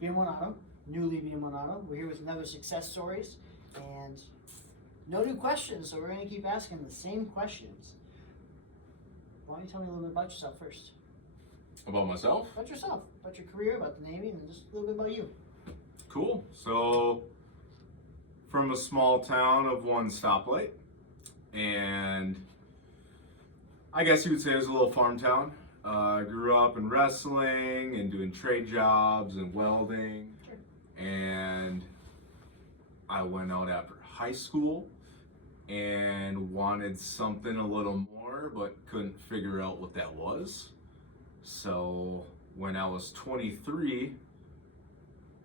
BM1 Otto, newly BM1 Otto. We're here with another success stories, and no new questions, so we're going to keep asking the same questions. Why don't you tell me a little bit about yourself first? About myself? About yourself, about your career, about the Navy, and just a little bit about you. Cool. So, from a small town of one stoplight, and I guess you would say it was a little farm town. I grew up in wrestling and doing trade jobs and welding. Sure. And I went out after high school and wanted something a little more, but couldn't figure out what that was. So when I was 23,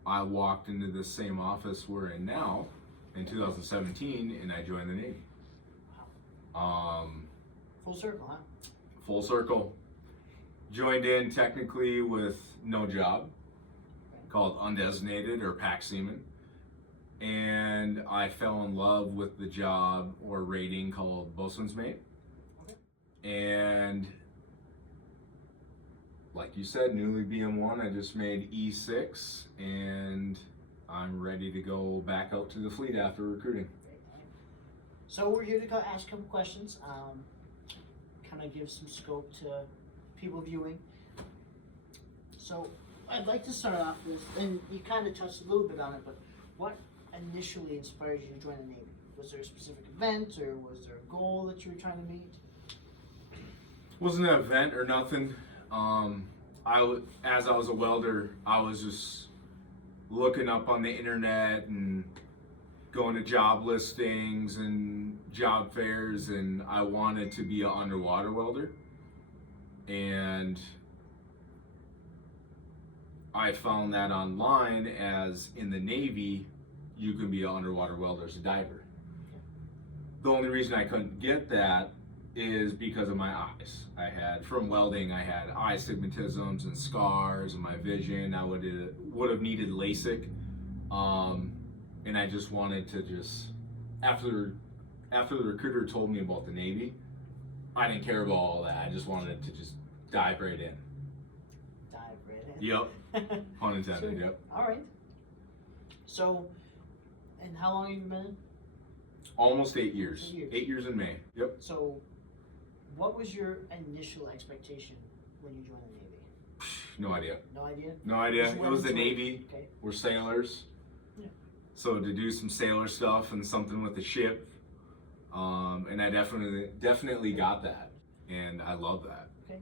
I walked into the same office we're in now in 2017, and I joined the Navy. Full circle, huh? Full circle. Joined in technically with no job, called undesignated or pack seaman. And I fell in love with the job or rating called boatswain's mate. Okay. And like you said, newly BM1, I just made E6, and I'm ready to go back out to the fleet after recruiting. Great. So we're here to ask a couple questions, kind of give some scope to people viewing. So I'd like to start off with, and you kind of touched a little bit on it, but what initially inspired you to join the Navy? Was there a specific event, or was there a goal that you were trying to meet? Wasn't an event or nothing. As I was a welder, I was just looking up on the internet and going to job listings and job fairs, and I wanted to be an underwater welder. And I found that online, as in the Navy, you can be an underwater welder as a diver. The only reason I couldn't get that is because of my eyes. From welding, I had eye astigmatisms and scars, and my vision, I would have needed LASIK. And I just wanted to after the recruiter told me about the Navy, I didn't care about all that. I just wanted to just dive right in. Dive right in? Yep. Pun intended, Sure. yep. All right. So, and how long have you been in? Almost 8 years. 8 years. 8 years in May. Yep. So, what was your initial expectation when you joined the Navy? No idea. No idea? No idea. Just It went was the into it. Navy. Okay. We're sailors. Yeah. So to do some sailor stuff and something with the ship, and I definitely got that, and I love that. Okay.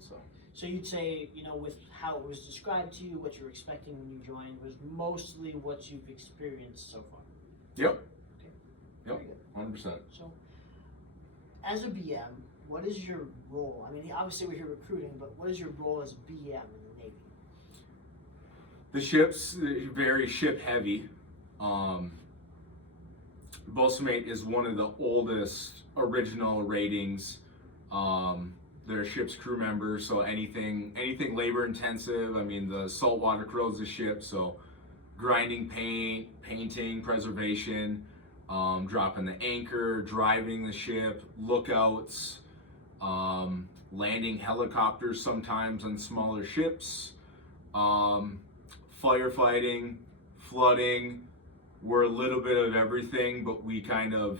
So you'd say, with how it was described to you, what you were expecting when you joined was mostly what you've experienced so far. Yep. Okay. Yep. Very good. 100%. So, as a BM, what is your role? I mean, obviously we're here recruiting, but what is your role as a BM in the Navy? The ship's very ship heavy. Boatswain is one of the oldest original ratings. They're ship's crew members, so anything labor intensive. I mean, the saltwater corrodes the ship, so grinding paint, painting, preservation, dropping the anchor, driving the ship, lookouts, landing helicopters sometimes on smaller ships, firefighting, flooding. We're a little bit of everything, but we kind of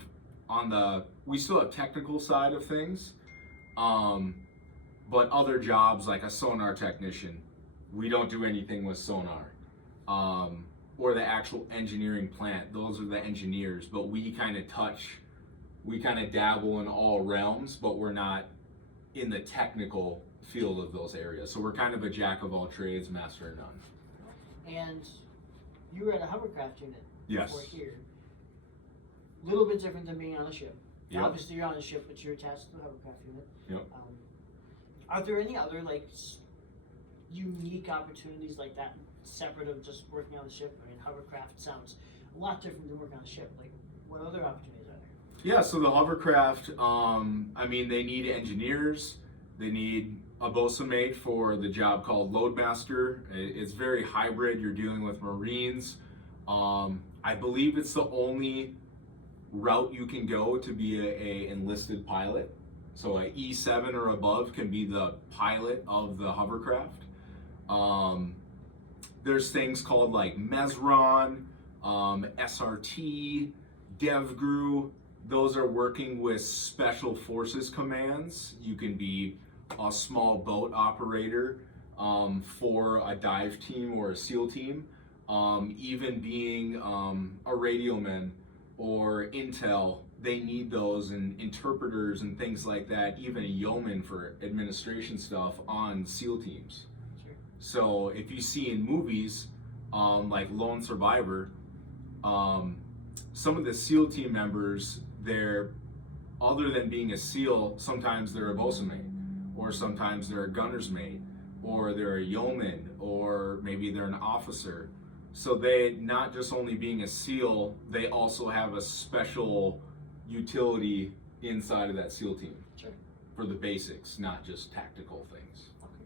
we still have technical side of things. But other jobs like a sonar technician, we don't do anything with sonar. Or the actual engineering plant, those are the engineers, but we kind of dabble in all realms, but we're not in the technical field of those areas. So we're kind of a jack of all trades, master of none. And you were at a hovercraft unit Yes. before here. A little bit different than being on a ship. Yep. Obviously you're on a ship, but you're attached to the hovercraft unit. Yep. Are there any other unique opportunities like that, separate of just working on the ship? I mean, hovercraft sounds a lot different than working on a ship. Like, what other opportunities are there? Yeah, so the hovercraft, they need engineers. They need a bosun mate for the job called loadmaster. It's very hybrid. You're dealing with Marines. I believe it's the only route you can go to be a enlisted pilot. So a E7 or above can be the pilot of the hovercraft. There's things called like Mesron, SRT, DevGru. Those are working with special forces commands. You can be a small boat operator for a dive team or a SEAL team, even being a radio man or intel. They need those, and interpreters and things like that, even a yeoman for administration stuff on SEAL teams. Sure. So if you see in movies like Lone Survivor, some of the SEAL team members, they're, other than being a SEAL, sometimes they're a bosun mate, or sometimes they're a gunner's mate, or they're a yeoman, or maybe they're an officer. So they, not just only being a SEAL, they also have a special utility inside of that SEAL team. Sure. For the basics, not just tactical things. Okay.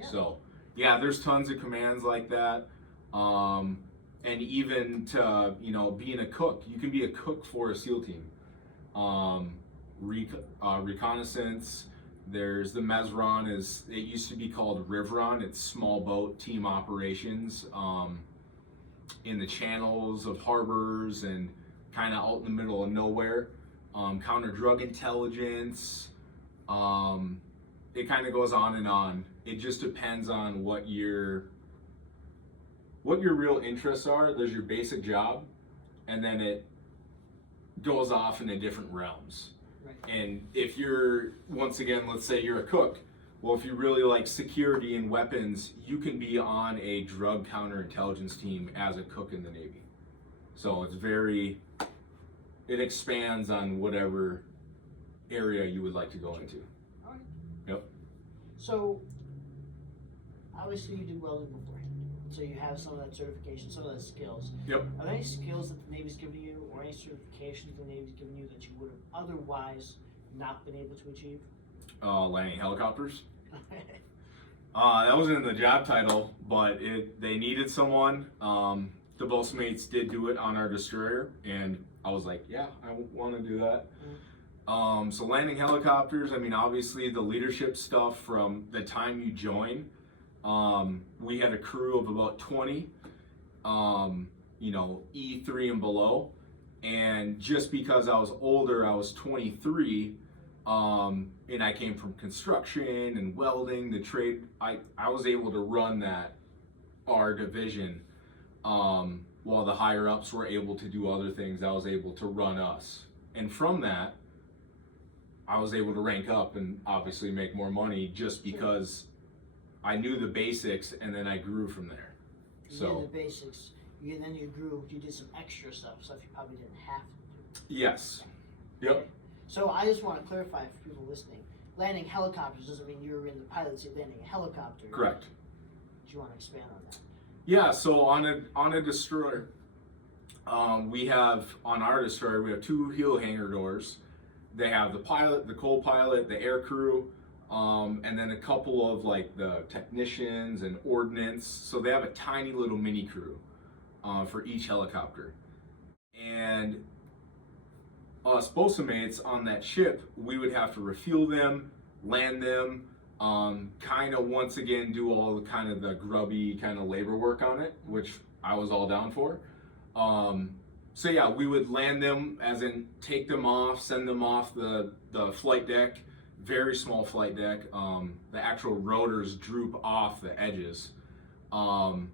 Yeah. So yeah, there's tons of commands like that. And even to, you know, being a cook, you can be a cook for a SEAL team. Reconnaissance, there's the Mesron, is, it used to be called Rivron, it's small boat team operations in the channels of harbors and kind of out in the middle of nowhere. Counter drug intelligence, it kind of goes on and on. It just depends on what your real interests are. There's your basic job, and then it goes off into different realms. Right. And if you're, once again, let's say you're a cook, well, if you really like security and weapons, you can be on a drug counterintelligence team as a cook in the Navy. So it's very, it expands on whatever area you would like to go into. All right. Yep. So, obviously you did welding beforehand, so you have some of that certification, some of those skills. Yep. Are there any skills that the Navy's given you, or any certifications the Navy's given you that you would have otherwise not been able to achieve? Landing helicopters. That wasn't in the job title, but they needed someone. The boatmates did do it on our destroyer, and I was like, yeah, I want to do that. So landing helicopters, I mean, obviously the leadership stuff from the time you join, we had a crew of about 20, you know, E3 and below. And just because I was older, I was 23, and I came from construction and welding, the trade, I was able to run our division, while the higher ups were able to do other things. I was able to run us. And from that, I was able to rank up and obviously make more money just because I knew the basics, and then I grew from there. You did the basics, then you grew, you did some extra stuff you probably didn't have to do. Yes. Yep. Okay. So I just want to clarify for people listening, landing helicopters doesn't mean you're in the pilot seat landing a helicopter. Correct. Do you want to expand on that? Yeah, so on a destroyer, we have, on our destroyer, we have 2 heel hanger doors. They have the pilot, the co-pilot, the air crew, and then a couple of like the technicians and ordnance. So they have a tiny little mini crew for each helicopter. And us bosun mates on that ship, we would have to refuel them, land them, kind of once again do all the kind of the grubby kind of labor work on it, which I was all down for. So yeah, we would land them, as in take them off, send them off the flight deck, very small flight deck. The actual rotors droop off the edges. So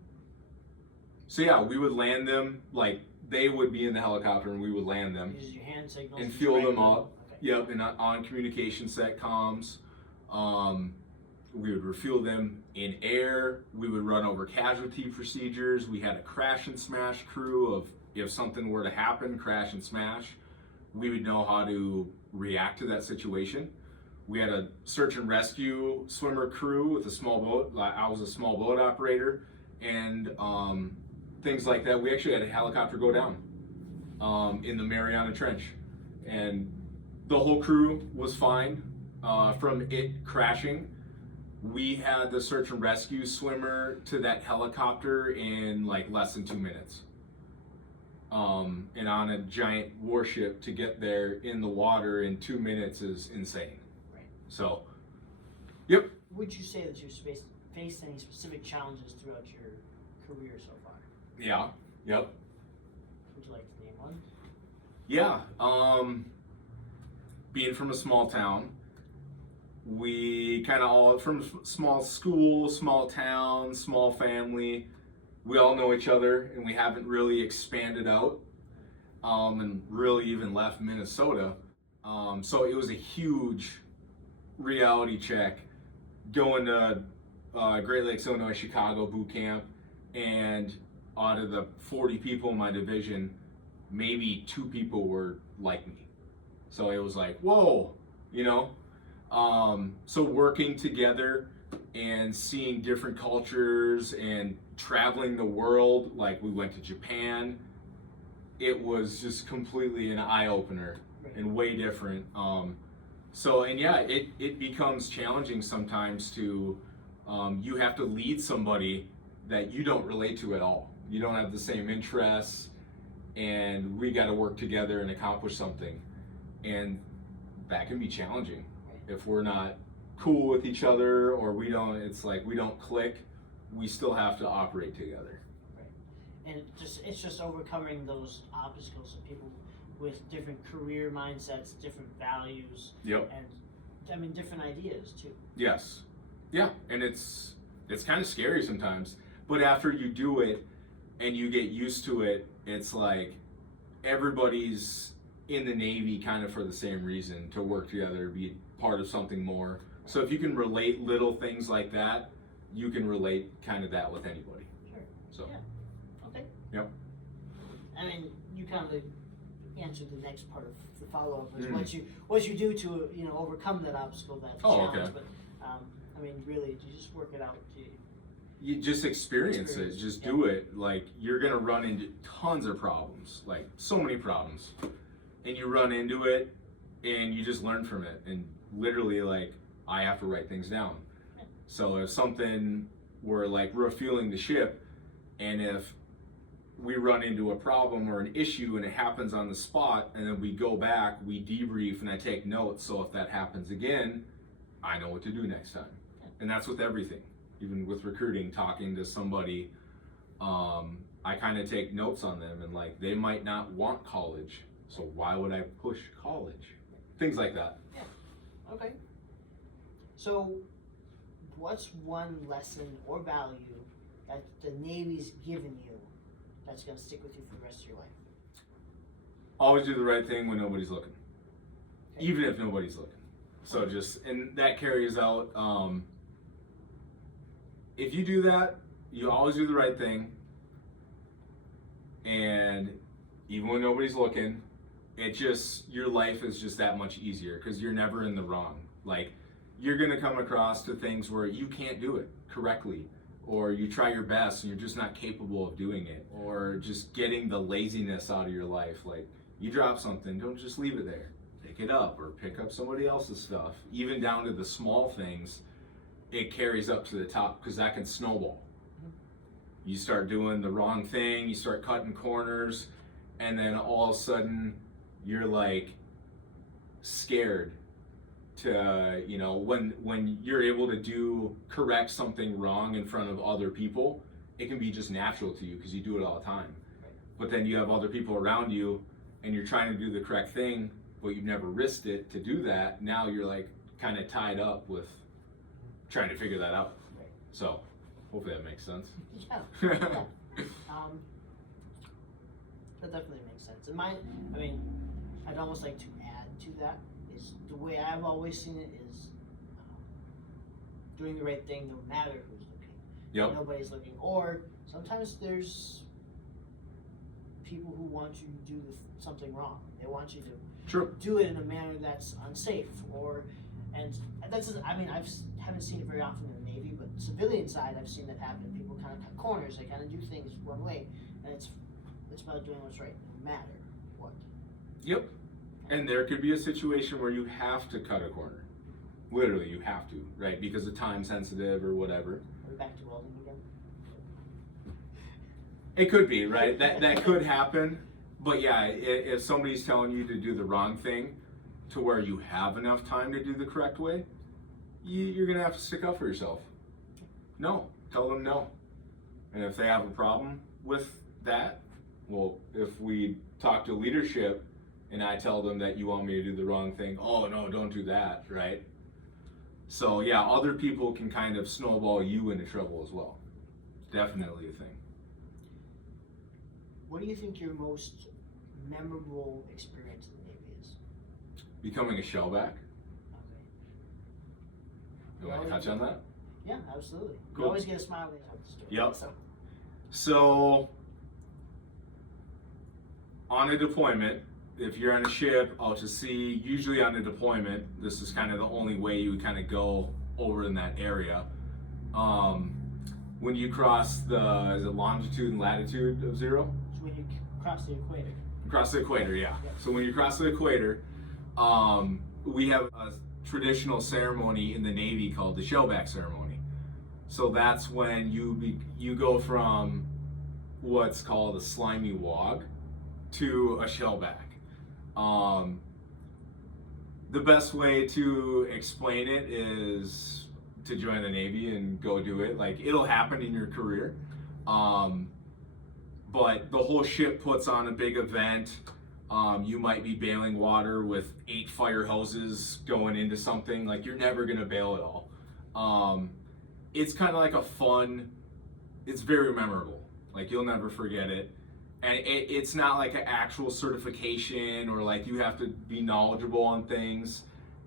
yeah, we would land them, like they would be in the helicopter and we would land them. Use your hand signals and fuel them up. Okay. Yep, and on communication set comms. We would refuel them in air. We would run over casualty procedures. We had a crash and smash crew of, if something were to happen, crash and smash, we would know how to react to that situation. We had a search and rescue swimmer crew with a small boat. I was a small boat operator, and things like that. We actually had a helicopter go down in the Mariana Trench, and the whole crew was fine from it crashing. We had the search and rescue swimmer to that helicopter in like less than 2 minutes. And on a giant warship to get there in the water in 2 minutes is insane. Right. So, yep. Would you say that you faced any specific challenges throughout your career so far? Yeah. Yep. Would you like to name one? Yeah. Being from a small town, we kind of all from small school, small town, small family. We all know each other, and we haven't really expanded out, and really even left Minnesota. So it was a huge reality check going to Great Lakes, Illinois, Chicago boot camp, and out of the 40 people in my division, maybe 2 people were like me. So it was like, whoa, you know? So working together and seeing different cultures and traveling the world, like we went to Japan, it was just completely an eye-opener and way different. And yeah, it becomes challenging sometimes to, you have to lead somebody that you don't relate to at all. You don't have the same interests, and we got to work together and accomplish something. And that can be challenging if we're not cool with each other, or it's like we don't click, we still have to operate together. And it's just overcoming those obstacles of people with different career mindsets, different values, Yep. and I mean different ideas too. Yes. Yeah, and it's kind of scary sometimes, but after you do it and you get used to it, it's like everybody's in the Navy kind of for the same reason, to work together, be part of something more. So if you can relate little things like that, you can relate kind of that with anybody. Sure. So. Yeah. Okay. Yep. I mean, you kind of answered the next part of the follow-up is what you do to overcome that obstacle, that challenge. Okay. But I mean, really, you just work it out. You just experience it. Just do it. Like, you're gonna run into tons of problems, like so many problems, and you run into it, and you just learn from it. And literally, like, I have to write things down. So if something we're refueling the ship, and if we run into a problem or an issue and it happens on the spot, and then we go back, we debrief, and I take notes, so if that happens again, I know what to do next time. And that's with everything, even with recruiting, talking to somebody, I kind of take notes on them, and like, they might not want college, so why would I push college? Things like that. Yeah. Okay. So what's one lesson or value that the Navy's given you that's going to stick with you for the rest of your life? Always do the right thing when nobody's looking, Okay. even if nobody's looking. So and that carries out, if you do that, you always do the right thing, and even when nobody's looking, your life is just that much easier, because you're never in the wrong. Like, you're gonna come across to things where you can't do it correctly, or you try your best and you're just not capable of doing it, or just getting the laziness out of your life. Like, you drop something, don't just leave it there. Pick it up, or pick up somebody else's stuff. Even down to the small things, it carries up to the top, because that can snowball. You start doing the wrong thing, you start cutting corners, and then all of a sudden you're like scared to, when you're able to correct something wrong in front of other people, it can be just natural to you because you do it all the time. But then you have other people around you and you're trying to do the correct thing, but you've never risked it to do that. Now you're like kind of tied up with trying to figure that out. Right. So hopefully that makes sense. Yeah. Yeah. That definitely makes sense. And I'd almost like to add to that is the way I've always seen it is doing the right thing no matter who's looking. Yep. Nobody's looking. Or sometimes there's people who want you to do something wrong. They want you to True. do it in a manner that's unsafe, and that's haven't seen it very often in the Navy, but civilian side I've seen that happen. People kind of cut corners. They kind of do things one way, and it's about doing what's right no matter what. Yep. And there could be a situation where you have to cut a corner. Literally, you have to, right? Because of time sensitive or whatever. Are we back to welding again? It could be, right? That could happen. But yeah, if somebody's telling you to do the wrong thing to where you have enough time to do the correct way, you're gonna have to stick up for yourself. No, tell them no. And if they have a problem with that, well, if we talk to leadership and I tell them that you want me to do the wrong thing, oh no, don't do that, right? So yeah, other people can kind of snowball you into trouble as well. Definitely a thing. What do you think your most memorable experience in the Navy is? Becoming a shellback. Okay. You want to touch on that? Yeah, absolutely. Cool. You always get a smile when you tell the story. Yep. So, on a deployment, if you're on a ship out to sea, usually on a deployment, this is kind of the only way you would kind of go over in that area. When you cross the, is it longitude and latitude of zero? So when you cross the equator. Across the equator, yeah. Yep. So when you cross the equator, we have a traditional ceremony in the Navy called the shellback ceremony. So that's when you go from what's called a slimy wog to a shellback. The best way to explain it is to join the Navy and go do it. Like, it'll happen in your career. But the whole ship puts on a big event. You might be bailing water with 8 fire hoses going into something. Like, you're never gonna bail at all. It's kind of like a fun, it's very memorable. Like, you'll never forget it. And it's not like an actual certification or like you have to be knowledgeable on things.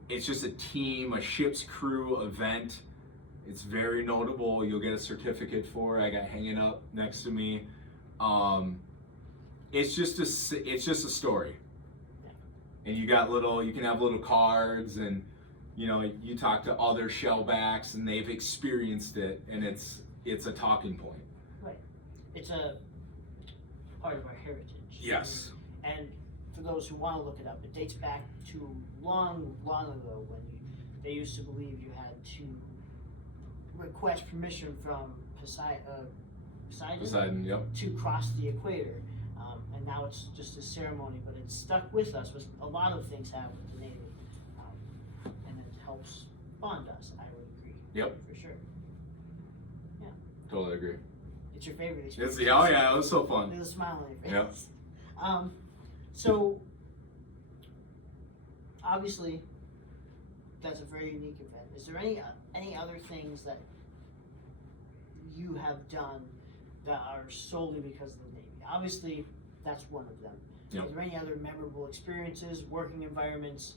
It's just a team, a ship's crew event. It's very notable. You'll get a certificate for it. I got hanging up next to me. It's just a story. And you can have little cards, and you talk to other shellbacks and they've experienced it, and it's a talking point. Right. It's a part of our heritage. Yes. And for those who want to look it up, it dates back to long, long ago when they used to believe you had to request permission from Poseidon, yep. to cross the equator. And now it's just a ceremony, but it's stuck with us. With a lot of things have with the Navy. And it helps bond us, I would agree. Yep. For sure. Yeah. Totally agree. It's your favorite experience. Oh yeah, it was so fun. There's a smile on your face. Yep. So, obviously, that's a very unique event. Is there any other things that you have done that are solely because of the Navy? Obviously, that's one of them. Yep. Are there any other memorable experiences, working environments,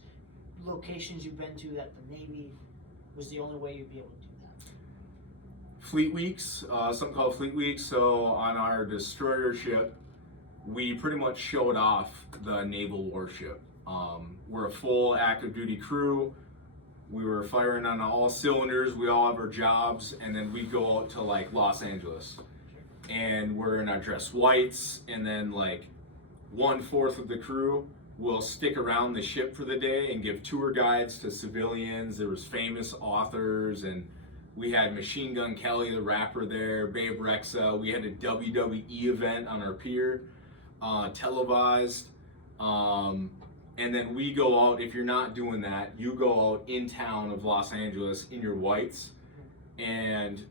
locations you've been to that the Navy was the only way you'd be able to do that? Fleet weeks, something called Fleet Weeks. So on our destroyer ship, we pretty much showed off the naval warship. We're a full active duty crew. We were firing on all cylinders. We all have our jobs, and then we go out to like Los Angeles, and we're in our dress whites, and then like 1/4 of the crew will stick around the ship for the day and give tour guides to civilians. There was famous authors, and we had Machine Gun Kelly, the rapper there, Babe Rexha. We had a WWE event on our pier, televised. And then we go out, if you're not doing that, you go out in town of Los Angeles in your whites, and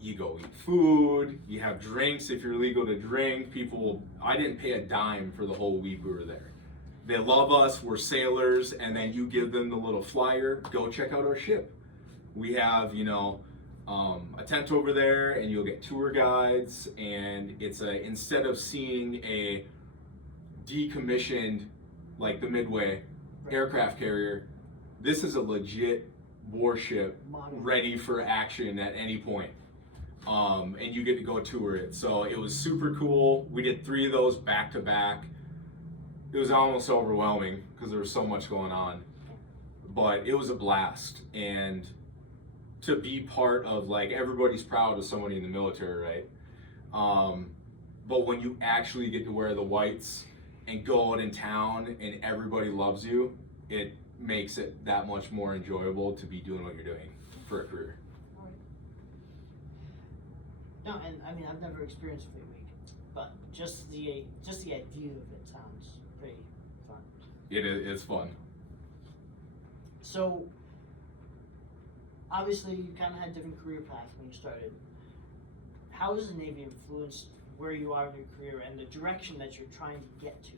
you go eat food, you have drinks if you're legal to drink. I didn't pay a dime for the whole week we were there. They love us, we're sailors, and then you give them the little flyer, go check out our ship. We have, a tent over there, and you'll get tour guides, and instead of seeing a decommissioned, like the Midway aircraft carrier, this is a legit warship ready for action at any point. And you get to go tour it. So it was super cool. We did 3 of those back to back. It was almost overwhelming because there was so much going on, but it was a blast. And to be part of, like, everybody's proud of somebody in the military, right? But when you actually get to wear the whites and go out in town and everybody loves you, it makes it that much more enjoyable to be doing what you're doing for a career. No, and I mean, I've never experienced Fleet Week, but just the idea of it sounds pretty fun. It's fun. So, obviously, you kind of had different career paths when you started. how has the Navy influenced where you are in your career and the direction that you're trying to get to,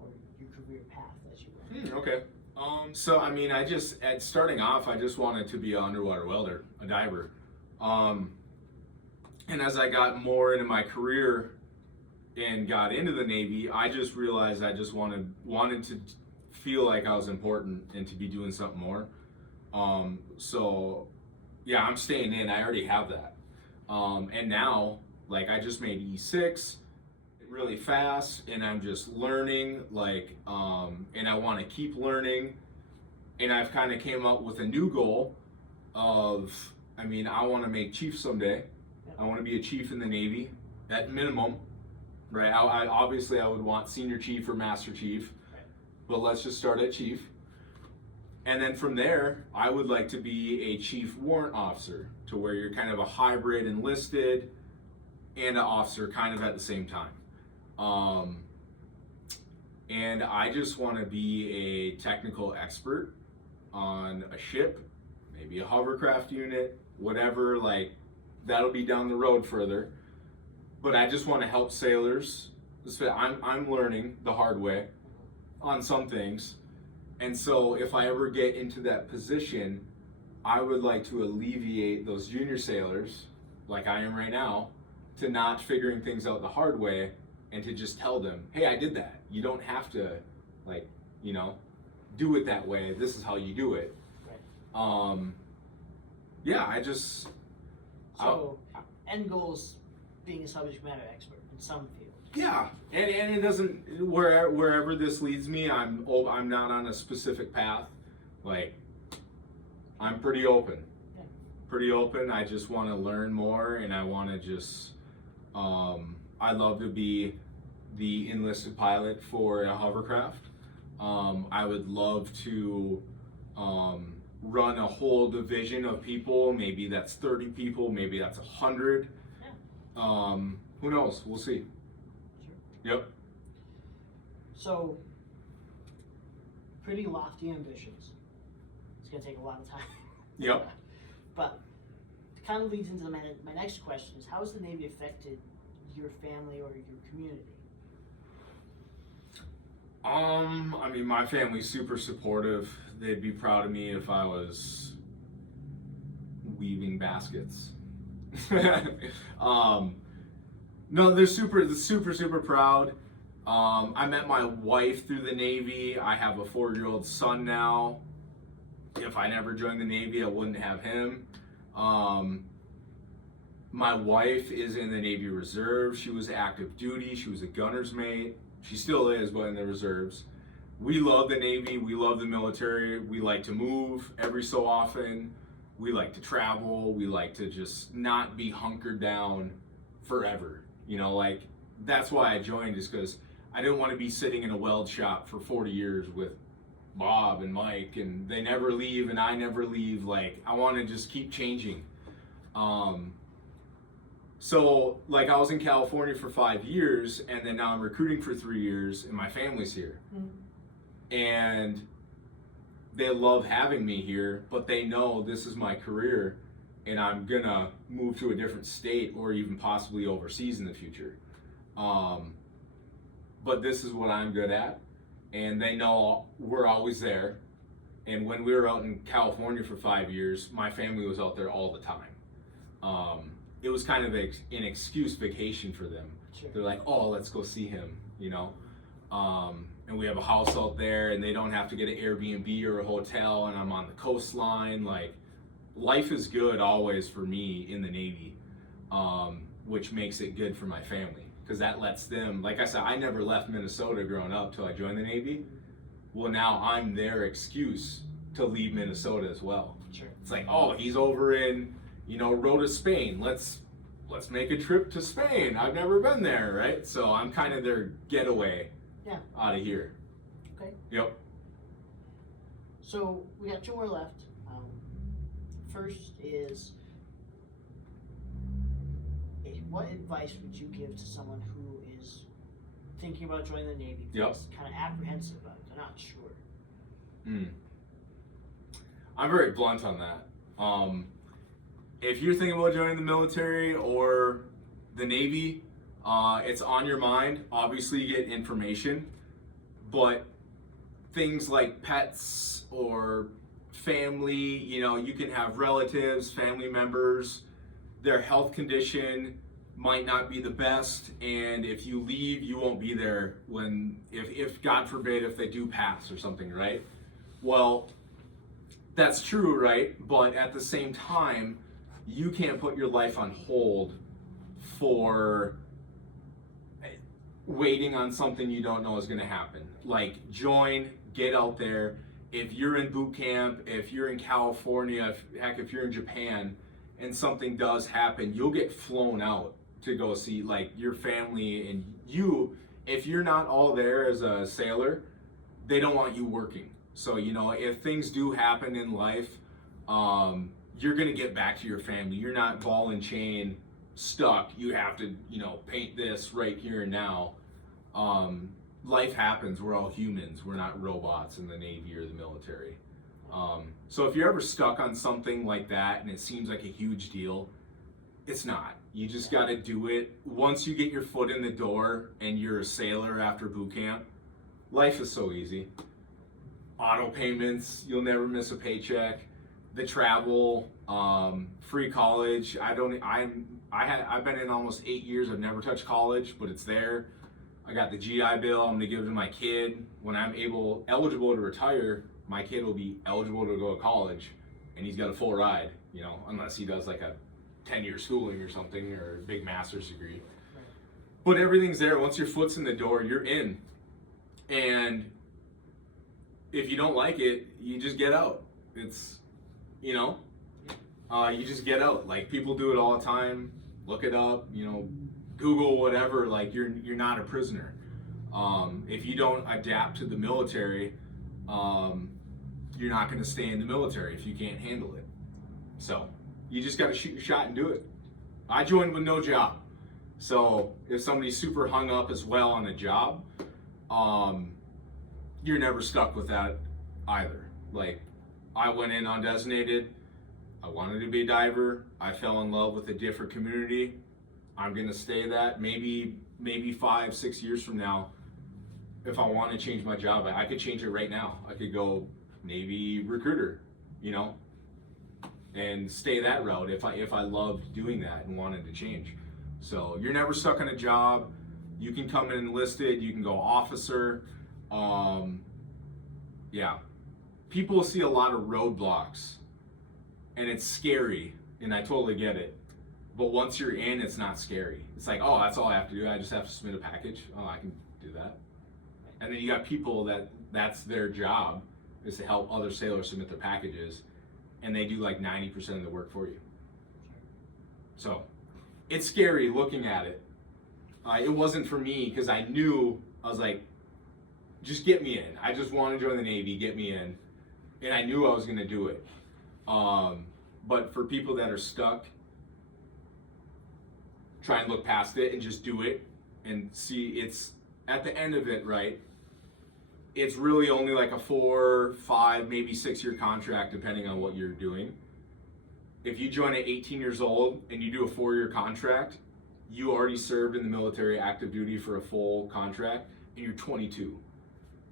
or your career path as you will? Okay. So I mean, at starting off, I just wanted to be an underwater welder, a diver. And as I got more into my career and got into the Navy, I just realized I just wanted to feel like I was important and to be doing something more. So yeah, I'm staying in. I already have that. And now, like, I just made E6 really fast, and I'm just learning, like, and I want to keep learning. And I've kind of came up with a new goal of, I mean, I want to make chief someday. I want to be a chief in the Navy at minimum, right? I obviously I would want senior chief or master chief, but let's just start at chief. And then from there, I would like to be a chief warrant officer, to where you're kind of a hybrid enlisted and an officer kind of at the same time. And I just want to be a technical expert on a ship, maybe a hovercraft unit, whatever, like that'll be down the road further. But I just want to help sailors. I'm learning the hard way on some things. And so if I ever get into that position, I would like to alleviate those junior sailors, like I am right now, to not figuring things out the hard way, and to just tell them, hey, I did that. You don't have to, like, you know, do it that way. This is how you do it. Right. Yeah, I just... So, end goals being a subject matter expert in some field. Yeah, and it doesn't, wherever this leads me, I'm not on a specific path. Like, I'm pretty open. Yeah. Pretty open. I just want to learn more, and I want to just, I love to be the enlisted pilot for a hovercraft. I would love to run a whole division of people. Maybe that's 30 people, maybe that's 100. Yeah. Who knows? We'll see. Sure. Yep. So, pretty lofty ambitions. It's going to take a lot of time. Yep. But it kind of leads into my next question is, how has the Navy affected your family or your community? I mean, my family's super supportive. They'd be proud of me if I was weaving baskets. No, they're super proud. I met my wife through the Navy. I have a 4-year-old son now. If I never joined the Navy, I wouldn't have him. My wife is in the Navy Reserve. She was active duty. She was a gunner's mate. She still is, but in the reserves. We love the Navy. We love the military. We like to move every so often. We like to travel. We like to just not be hunkered down forever. You know, like, that's why I joined, is because I didn't want to be sitting in a weld shop for 40 years with Bob and Mike, and they never leave and I never leave. Like, I want to just keep changing. So, like, I was in California for 5 years, and then now I'm recruiting for 3 years, and my family's here. Mm-hmm. And they love having me here, but they know this is my career, and I'm gonna move to a different state or even possibly overseas in the future. But this is what I'm good at, and they know we're always there. And when we were out in California for 5 years, my family was out there all the time. It was kind of an excuse vacation for them. Sure. They're like, oh, let's go see him, you know? And we have a house out there, and they don't have to get an Airbnb or a hotel, and I'm on the coastline. Like, life is good always for me in the Navy, which makes it good for my family, because that lets them, like I said, I never left Minnesota growing up till I joined the Navy. Well, now I'm their excuse to leave Minnesota as well. Sure. It's like, oh, he's over in, you know, Rota, Spain. Let's make a trip to Spain. I've never been there, right? So I'm kind of their getaway out of here. Okay. Yep. So we got 2 more left. First is, what advice would you give to someone who is thinking about joining the Navy, but is kind of apprehensive about it? They're not sure. I'm very blunt on that. if you're thinking about joining the military or the Navy, it's on your mind. Obviously, you get information, but things like pets or family, you can have relatives, family members, their health condition might not be the best, and if you leave, you won't be there if God forbid, if they do pass or something, right? Well, that's true, right? But at the same time, you can't put your life on hold for waiting on something you don't know is going to happen. Like, join, get out there. If you're in boot camp, if you're in California, if you're in Japan, and something does happen, you'll get flown out to go see like your family, and if you're not all there as a sailor, they don't want you working. So, if things do happen in life, you're gonna get back to your family. You're not ball and chain stuck. You have to, paint this right here and now. Life happens. We're all humans. We're not robots in the Navy or the military. So if you're ever stuck on something like that and it seems like a huge deal, it's not. You just got to do it. Once you get your foot in the door and you're a sailor after boot camp, life is so easy. Auto payments, you'll never miss a paycheck. The travel, free college. I've been in almost 8 years. I've never touched college, but it's there. I got the GI Bill. I'm gonna give it to my kid. When I'm eligible to retire, my kid will be eligible to go to college, and he's got a full ride, unless he does like a 10-year schooling or something, or a big master's degree. Right. But everything's there. Once your foot's in the door, you're in. And if you don't like it, you just get out. It's, you just get out. Like, people do it all the time. Look it up, Google whatever. Like, you're not a prisoner. If you don't adapt to the military, you're not going to stay in the military if you can't handle it. So you just got to shoot your shot and do it. I joined with no job. So if somebody's super hung up as well on a job, you're never stuck with that either. Like, I went in undesignated. I wanted to be a diver. I fell in love with a different community. I'm going to stay that. Maybe 5-6 years from now, if I want to change my job, I could change it right now. I could go Navy recruiter, and stay that route if I loved doing that and wanted to change. So you're never stuck on a job. You can come in enlisted. You can go officer. People see a lot of roadblocks, and it's scary, and I totally get it. But once you're in, it's not scary. It's like, oh, that's all I have to do. I just have to submit a package. Oh, I can do that. And then you got people that's their job, is to help other sailors submit their packages, and they do like 90% of the work for you. So it's scary looking at it. It wasn't for me, because I was like, just get me in. I just want to join the Navy, get me in. And I knew I was going to do it. But for people that are stuck, try and look past it and just do it and see. It's at the end of it, right? It's really only like a 4, 5, maybe 6-year contract, depending on what you're doing. If you join at 18 years old and you do a 4-year contract, you already served in the military active duty for a full contract, and you're 22.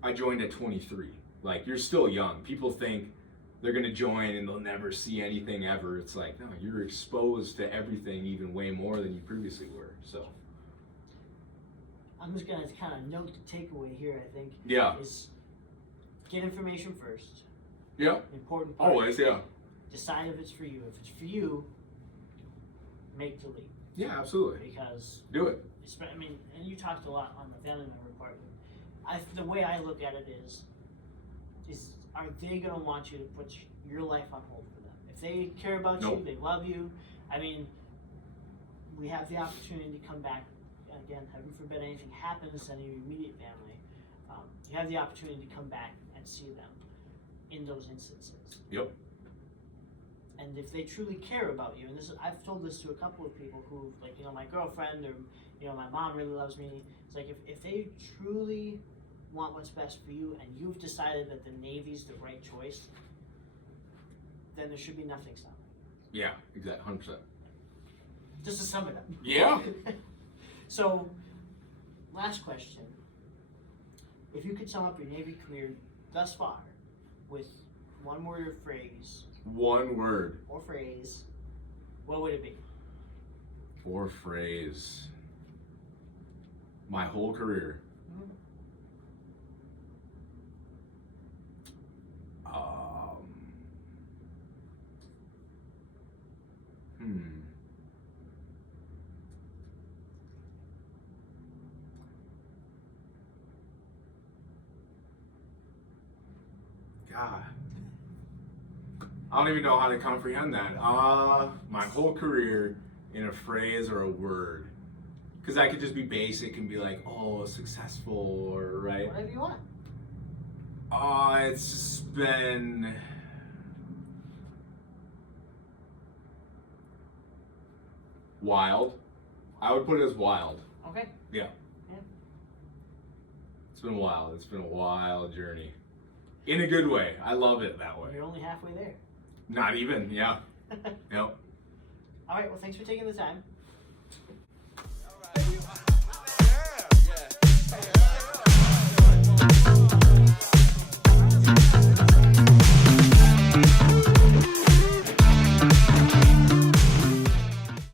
I joined at 23. Like, you're still young. People think they're gonna join and they'll never see anything ever. It's like, no, you're exposed to everything even way more than you previously were. So I'm just gonna kind of note the takeaway here, I think. Yeah. Is get information first. Yeah. Important part. Always, yeah. Decide if it's for you. If it's for you, make the leap. Yeah, absolutely. Because do it. And you talked a lot on the family member part. The way I look at it is are they gonna want you to put your life on hold for them? If they care about you, they love you. We have the opportunity to come back. Again, heaven forbid anything happens to any of your immediate family. You have the opportunity to come back and see them in those instances. Yep. And if they truly care about you, and I've told this to a couple of people who, like, my girlfriend or, my mom really loves me. It's like, if they truly want what's best for you and you've decided that the Navy's the right choice, then there should be nothing stopping. Yeah, exactly, 100%. Just to sum it up. Yeah. So, last question. If you could sum up your Navy career thus far with one word or phrase, One word what would it be? or phrase. My whole career. God. I don't even know how to comprehend that. My whole career in a phrase or a word. Because that could just be basic and be like, oh, successful, or right? Whatever you want. It's just been wild. I would put it as wild. Okay. Yeah. It's been wild. It's been a wild journey. In a good way. I love it that way. You're only halfway there. Not even, yeah. Yep. All right, well, thanks for taking the time. All right.